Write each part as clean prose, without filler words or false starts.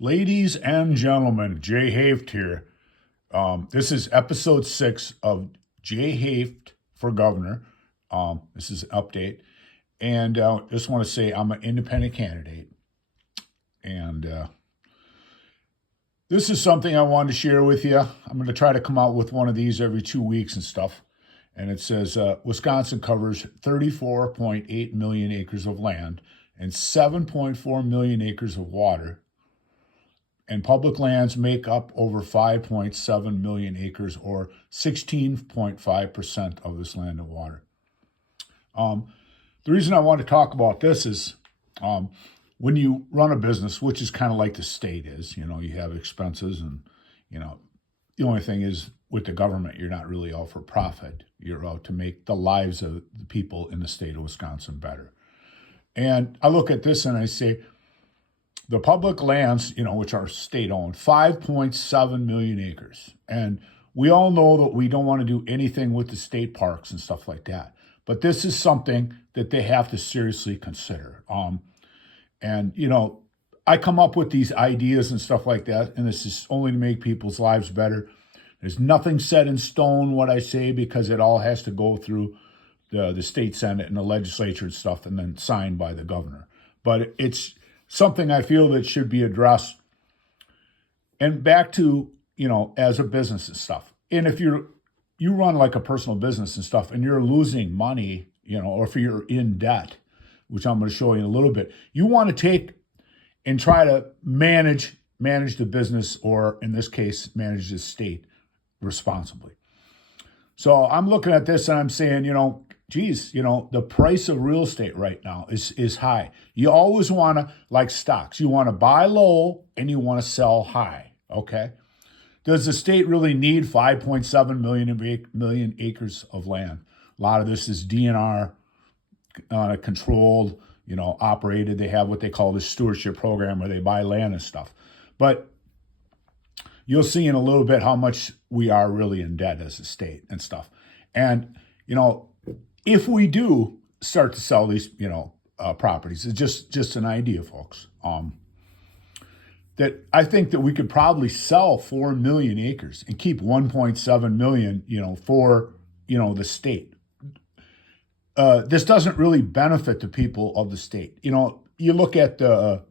Ladies and gentlemen, Jay Hoeft here. This is episode 6 of Jay Hoeft for Governor. This is an update. And just want to say I'm an independent candidate. And this is something I wanted to share with you. I'm going to try to come out with one of these every 2 weeks and stuff. And it says Wisconsin covers 34.8 million acres of land and 7.4 million acres of water. And public lands make up over 5.7 million acres, or 16.5% of this land and water. The reason I want to talk about this is when you run a business, which is kind of like the state is, you have expenses and, the only thing is with the government, you're not really out for profit. You're out to make the lives of the people in the state of Wisconsin better. And I look at this and I say, the public lands, which are state-owned, 5.7 million acres. And we all know that we don't want to do anything with the state parks and stuff like that. But this is something that they have to seriously consider. I come up with these ideas and stuff like that, and this is only to make people's lives better. There's nothing set in stone what I say, because it all has to go through the state senate and the legislature and stuff, and then signed by the governor. But it's something I feel that should be addressed. And back to, as a business and stuff. And if you run like a personal business and stuff and you're losing money, or if you're in debt, which I'm going to show you in a little bit, you want to take and try to manage the business, or in this case, manage the state responsibly. So I'm looking at this and I'm saying, geez, the price of real estate right now is high. You always want to, like stocks, you want to buy low and you want to sell high, okay? Does the state really need 5.7 million acres of land? A lot of this is DNR controlled, operated. They have what they call the stewardship program where they buy land and stuff. But you'll see in a little bit how much we are really in debt as a state and stuff. And, if we do start to sell these, properties, it's just an idea, folks. That I think that we could probably sell 4 million acres and keep 1.7 million, for, the state. This doesn't really benefit the people of the state. You look at the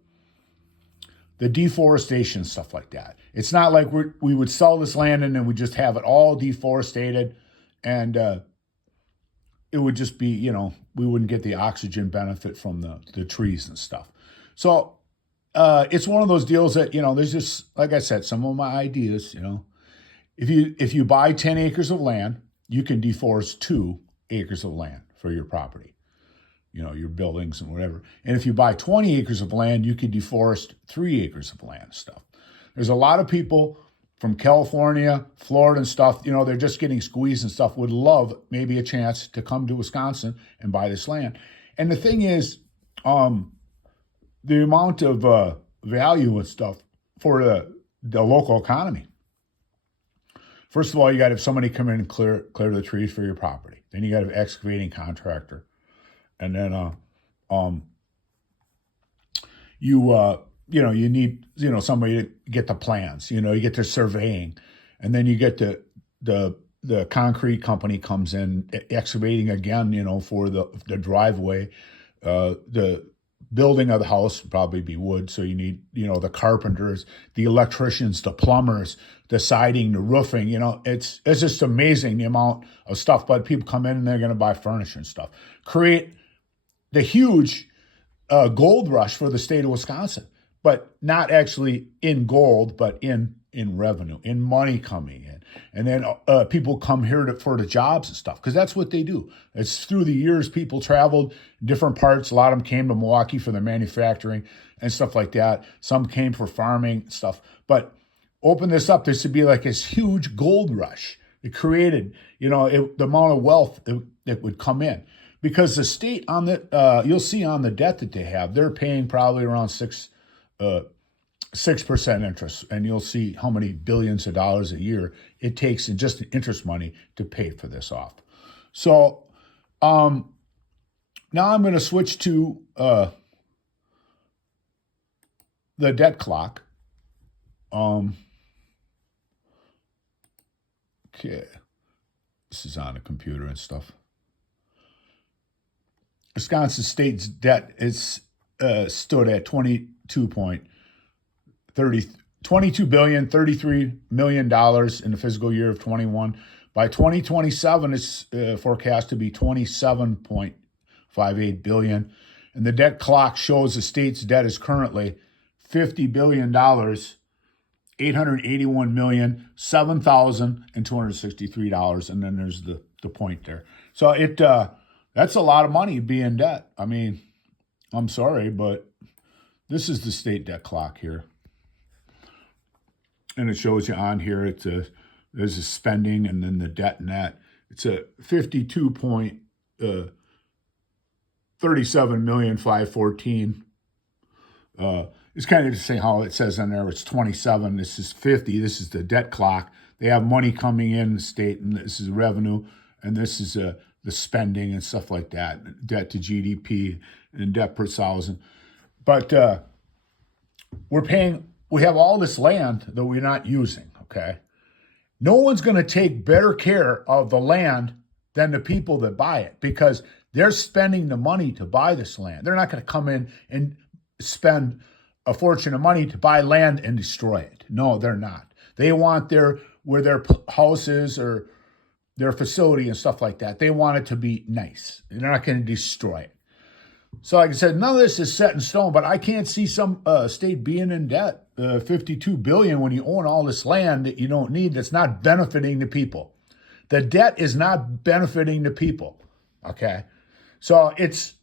deforestation, stuff like that. It's not like we would sell this land and then we just have it all deforested, and it would just be, we wouldn't get the oxygen benefit from the trees and stuff. So it's one of those deals that, there's just, like I said, some of my ideas, if you buy 10 acres of land, you can deforest 2 acres of land for your property, your buildings and whatever. And if you buy 20 acres of land, you can deforest 3 acres of land and stuff. There's a lot of people from California, Florida and stuff, they're just getting squeezed and stuff, would love maybe a chance to come to Wisconsin and buy this land. And the thing is, the amount of value and stuff for the local economy. First of all, you got to have somebody come in and clear the trees for your property. Then you got to have an excavating contractor. And then you need, somebody to get the plans, you get their surveying, and then you get the concrete company comes in excavating again, for the driveway, the building of the house would probably be wood. So you need, the carpenters, the electricians, the plumbers, the siding, the roofing, it's just amazing the amount of stuff. But people come in and they're going to buy furniture and stuff, create the huge gold rush for the state of Wisconsin. But not actually in gold, but in revenue, in money coming in. And then people come here for the jobs and stuff, because that's what they do. It's through the years, people traveled different parts. A lot of them came to Milwaukee for the manufacturing and stuff like that. Some came for farming and stuff. But open this up, there should be like this huge gold rush. It created, the amount of wealth that would come in. Because the state you'll see on the debt that they have, they're paying probably around 6% interest, and you'll see how many billions of dollars a year it takes in just interest money to pay for this off. So now I'm going to switch to the debt clock, Okay. This is on the computer and stuff. Wisconsin state's debt is stood at 22,033,000,000 in the fiscal year of 21. By 2027, it's forecast to be 27.58 billion, and the debt clock shows the state's debt is currently $50 billion, 881,007,263, and then there's the point there. So that's a lot of money being in debt. I mean, I'm sorry, but this is the state debt clock here. And it shows you on here, there's a spending and then the debt and that. It's a 52.37,514. It's kind of the same how it says on there, it's 27, this is 50, this is the debt clock. They have money coming in the state, and this is revenue, and this is the spending and stuff like that, debt to GDP and debt per thousand. But we have all this land that we're not using, okay? No one's going to take better care of the land than the people that buy it, because they're spending the money to buy this land. They're not going to come in and spend a fortune of money to buy land and destroy it. No, they're not. They want where their house is or their facility and stuff like that. They want it to be nice. They're not going to destroy it. So like I said, none of this is set in stone, but I can't see some state being in debt, $52 billion, when you own all this land that you don't need, that's not benefiting the people. The debt is not benefiting the people, okay? So it's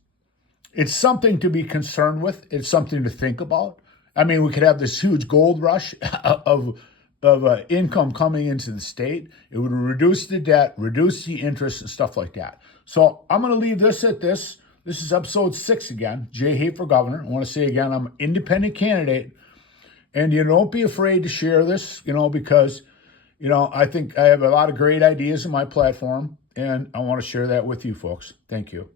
something to be concerned with. It's something to think about. I mean, we could have this huge gold rush of income coming into the state. It would reduce the debt, reduce the interest and stuff like that. So I'm going to leave this at this. This is episode 6 again, Jay Hoeft for governor. I want to say again, I'm an independent candidate. And don't be afraid to share this, because, I think I have a lot of great ideas in my platform. And I want to share that with you folks. Thank you.